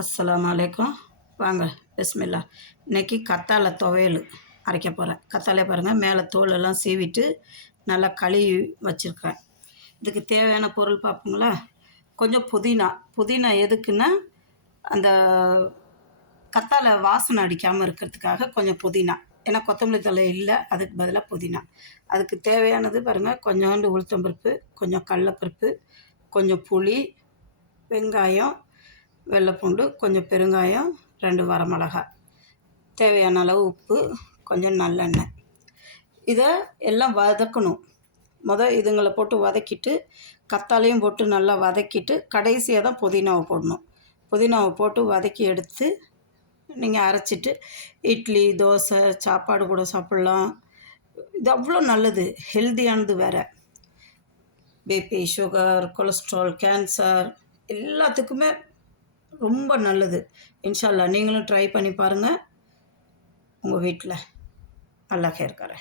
அஸ்ஸலாமு அலைக்கும். வாங்க பிஸ்மில்லா. இன்றைக்கி கத்தாழை துவையல் அரைக்க போகிறேன். கத்தாழையை பாருங்கள், மேலே தோலெல்லாம் சீவிட்டு நல்லா கழுவி வச்சுருக்கேன். இதுக்கு தேவையான பொருள் பார்ப்போங்களா? கொஞ்சம் புதினா எதுக்குன்னா, அந்த கத்தாழை வாசனை அடிக்காமல் இருக்கிறதுக்காக கொஞ்சம் புதினா. ஏன்னா கொத்தமல்லி தழை இல்லை, அதுக்கு பதிலாக புதினா. அதுக்கு தேவையானது பாருங்கள், கொஞ்சோண்டு உளுத்தம்பருப்பு, கொஞ்சம் கடலப்பருப்பு, கொஞ்சம் புளி, வெங்காயம், வெள்ளைப்பூண்டு, கொஞ்சம் பெருங்காயம், 2 வரமிளகாய், தேவையான அளவு உப்பு, கொஞ்சம் நல்லெண்ணெய். இதை எல்லாம் வதக்கணும். இதுங்களை போட்டு வதக்கிட்டு கத்தாழையும் போட்டு நல்லா வதக்கிட்டு கடைசியாக தான் புதினாவை போடணும். புதினாவை போட்டு வதக்கி எடுத்து நீங்கள் அரைச்சிட்டு இட்லி, தோசை, சாப்பாடு கூட சாப்பிட்லாம். இது அவ்வளோ நல்லது, ஹெல்தியானது வேறு. பிபி, சுகர், கொலஸ்ட்ரால், கேன்சர் எல்லாத்துக்குமே ரொம்ப நல்லது. இன்ஷா அல்லாஹ் நீங்களும் ட்ரை பண்ணி பாருங்கள். உங்கள் வீட்டில் அல்லாஹ் ஹைர் கரே.